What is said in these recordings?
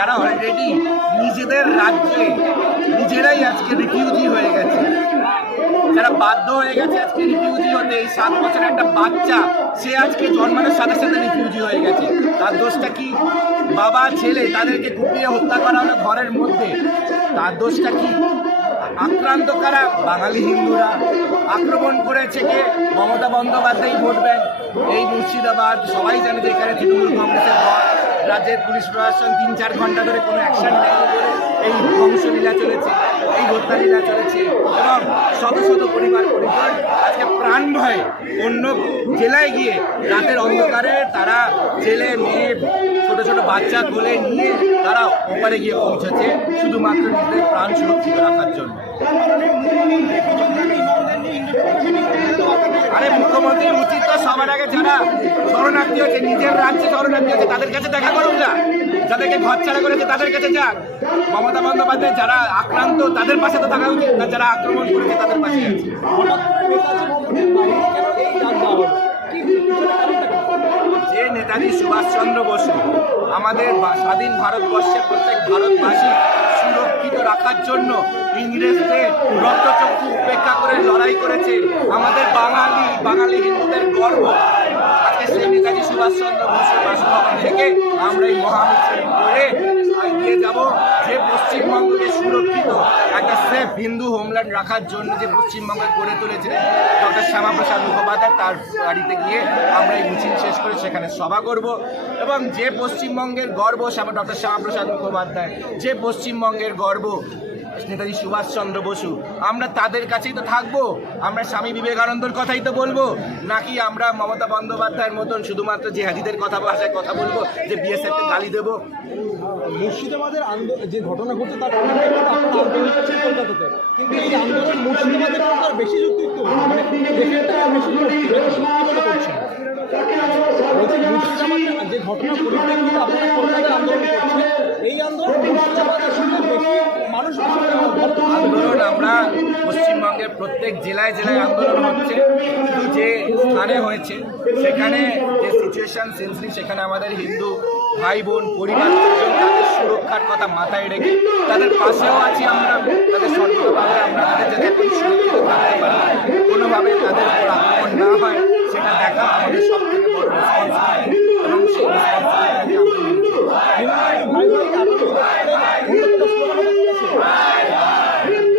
যারা অলরেডি নিজেদের রাজ্যে নিজেরাই আজকে রিফিউজি হয়ে গেছে, যারা বাধ্য হয়ে গেছে আজকে রিফিউজি হতে, এই সাত বছরের একটা বাচ্চা, সে আজকে জন্মানোর সাথে সাথে রিফিউজি হয়ে গেছে। তার দোষটা কি? বাবা, ছেলে, তাদেরকে কুপিয়ে হত্যা করা হলো ঘরের মধ্যে। তার দোষটা কি? আক্রান্ত কারা বাঙালি হিন্দুরা আক্রমণ করেছে কে? মমতা বন্দ্যোপাধ্যায় ভোট ব্যাংক এই মুর্শিদাবাদ, সবাই জানে যে এখানে তৃণমূল কংগ্রেসের দল। রাজ্যের পুলিশ প্রশাসন তিন চার ঘণ্টা ধরে কোনো অ্যাকশন নেয়নি বলে এই ধ্বংসলীলা চলেছে, এই হত্যালীলা চলেছে এবং শত শত পরিবার পরিবার আজকে প্রাণ ভয়ে অন্য জেলায় গিয়ে রাতের অন্ধকারে তারা ছেলে মেয়ে, ছোট ছোট বাচ্চা কোলে নিয়ে তারা ওপারে গিয়ে পৌঁছেছে, শুধুমাত্র নিজেদের প্রাণ সুরক্ষিত রাখার জন্য। আরে মুখ্যমন্ত্রী উচিত তো সবার আগে যারা শরণার্থী হয়েছে নিজের রাজ্যে শরণার্থী হয়েছে তাদের কাছে দেখা করুন না। যাদেরকে ঘর ছাড়া করেছে, তাদের কাছে যাক। মমতা বন্দ্যোপাধ্যায় যারা আক্রান্ত, তাদের পাশে তো থাকা উচিত না, যারা আক্রমণ করেছে, তাদের পাশে যে নেতাজি সুভাষচন্দ্র বসু, আমাদের স্বাধীন ভারতবর্ষের প্রত্যেক ভারতবাসী সুরক্ষিত রাখার জন্য ইংরেজদের রক্তচক্ষু উপেক্ষা করে লড়াই করেছে। আমাদের বাঙালি নেতাজি সুভাষচন্দ্র বসুর বাসভবন থেকে আমরা এই মহামিছিল করে এগিয়ে যাব পশ্চিমবঙ্গকে সুরক্ষিত, একটা সেফ হিন্দু হোমল্যান্ড রাখার জন্য যে পশ্চিমবঙ্গে গড়ে তুলেছিলেন ডক্টর শ্যামাপ্রসাদ মুখোপাধ্যায় তার বাড়িতে গিয়ে আমরা এই মিছিল শেষ করে সেখানে সভা করব এবং যে পশ্চিমবঙ্গের গর্ব, শ্যামা ডক্টর শ্যামাপ্রসাদ মুখোপাধ্যায়, যে পশ্চিমবঙ্গের গর্ব নেতাজি সুভাষচন্দ্র বসু। আমরা তাদের কাছেই তো থাকব। আমরা স্বামী বিবেকানন্দর কথাই তো বলব। নাকি আমরা মমতা বন্দ্যোপাধ্যায়ের মতন শুধুমাত্র জেহাদিদের কথা ভাষায় কথা বলব, যে বিএসএফকে গালি দেবো? মুর্শিদাবাদের যে ঘটনা ঘটছে তার এই আন্দোলন মানে করছেন। এই আন্দোলন আন্দোলন আমরা পশ্চিমবঙ্গের প্রত্যেক জেলায় জেলায় আন্দোলন হচ্ছে। শুধু যে স্থানে হয়েছে সেখানে যে সিচুয়েশন সেন্সিটিভ সেখানে আমাদের হিন্দু ভাই বোন পরিবার তাদের সুরক্ষার কথা মাথায় রেখে তাদের পাশেও আছি আমরা। তাদের সর্বতভাবে আমরা তাদের যাতে সুরক্ষিত থাকতে পারি কোনোভাবে তাদের উপর আক্রমণ না হয় সেটা দেখা আমাদের সব থেকে বড় রেসপন্সিবিলিটি এবং সেই রেসপন্সিবিলিটি আমরা নিচ্ছি।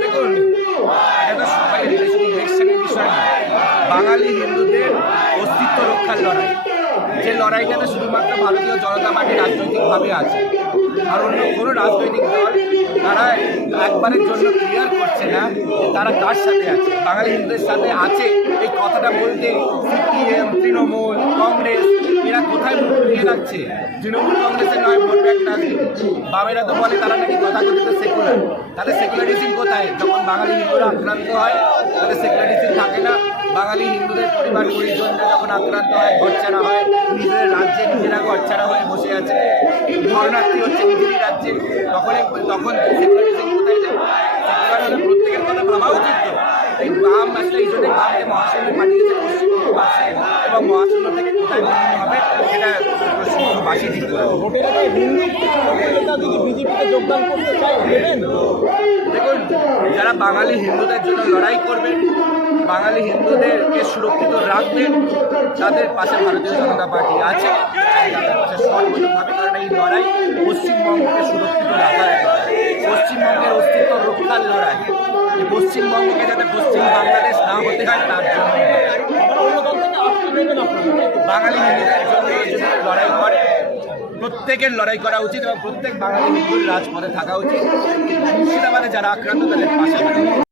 দেখুন এটা তো সবাই ইলেকশনের বিষয় না বাঙালি হিন্দুদের অস্তিত্ব রক্ষার লড়াই। যে লড়াইটাতে শুধুমাত্র ভারতীয় জনতা পার্টি রাজনৈতিকভাবে আছে। আর অন্য কোনো রাজনৈতিক দল তারা একবারের জন্য ক্লিয়ার করছে না তারা কার সাথে আছে। বাঙালি হিন্দুদের সাথে আছে এই কথাটা বলতে সিপিএম, তৃণমূল, কংগ্রেস, এরা কোথায় মুখ লুকিয়ে রাখছে তৃণমূল কংগ্রেসের নয় ভোট ব্যাংক রাজনীতি বামেরা তো বলে তারা নাকি তথাকথিত সেকুলার তাদের সেকুলারিজম কোথায়? যখন বাঙালি হিন্দুরা আক্রান্ত হয় তাদের সেকুলারিজম থাকে না। বাঙালি হিন্দুদের পরিবার পরিজনরা যখন আক্রান্ত হয় ঘরছাড়া হয় নিজেদের রাজ্যে নিজেরা ঘরছাড়া হয়ে বসে আছে ধর্ণার্থী হচ্ছে নিজেরই রাজ্যে তখন তখন সেকুলারিজম কোথায় যায়? সেকুলার হলে প্রত্যেকের কথা ভাবা উচিত তো। এই বাম আসলে এই জন্য বামকে মহাশূন্যে পাঠিয়েছে এবং মহাশূন্য থেকে কোথায় হবে সেটা পশ্চিমবঙ্গবাসী ঠিক করবে হিন্দু যদি বিজেপিতে যোগদান করতে চায় দেবেন? দেখুন যারা বাঙালি হিন্দুদের জন্য লড়াই করবেন বাঙালি হিন্দুদেরকে সুরক্ষিত রাখবেন তাদের পাশে ভারতীয় জনতা পার্টি আছে তাদের কারণ এই লড়াই পশ্চিমবঙ্গকে সুরক্ষিত লড়াই। পশ্চিমবঙ্গের অস্তিত্ব রক্ষার লড়াই এই পশ্চিমবঙ্গকে যাতে পশ্চিম বাংলাদেশ না হতে হয় তার জন্য বাঙালি হিন্দুদের জন্য লড়াই করে, প্রত্যেকের লড়াই করা উচিত এবং প্রত্যেক বাঙালি হিন্দুর রাজপথে থাকা উচিত মুর্শিদাবাদে যারা আক্রান্ত, তাদের পাশে।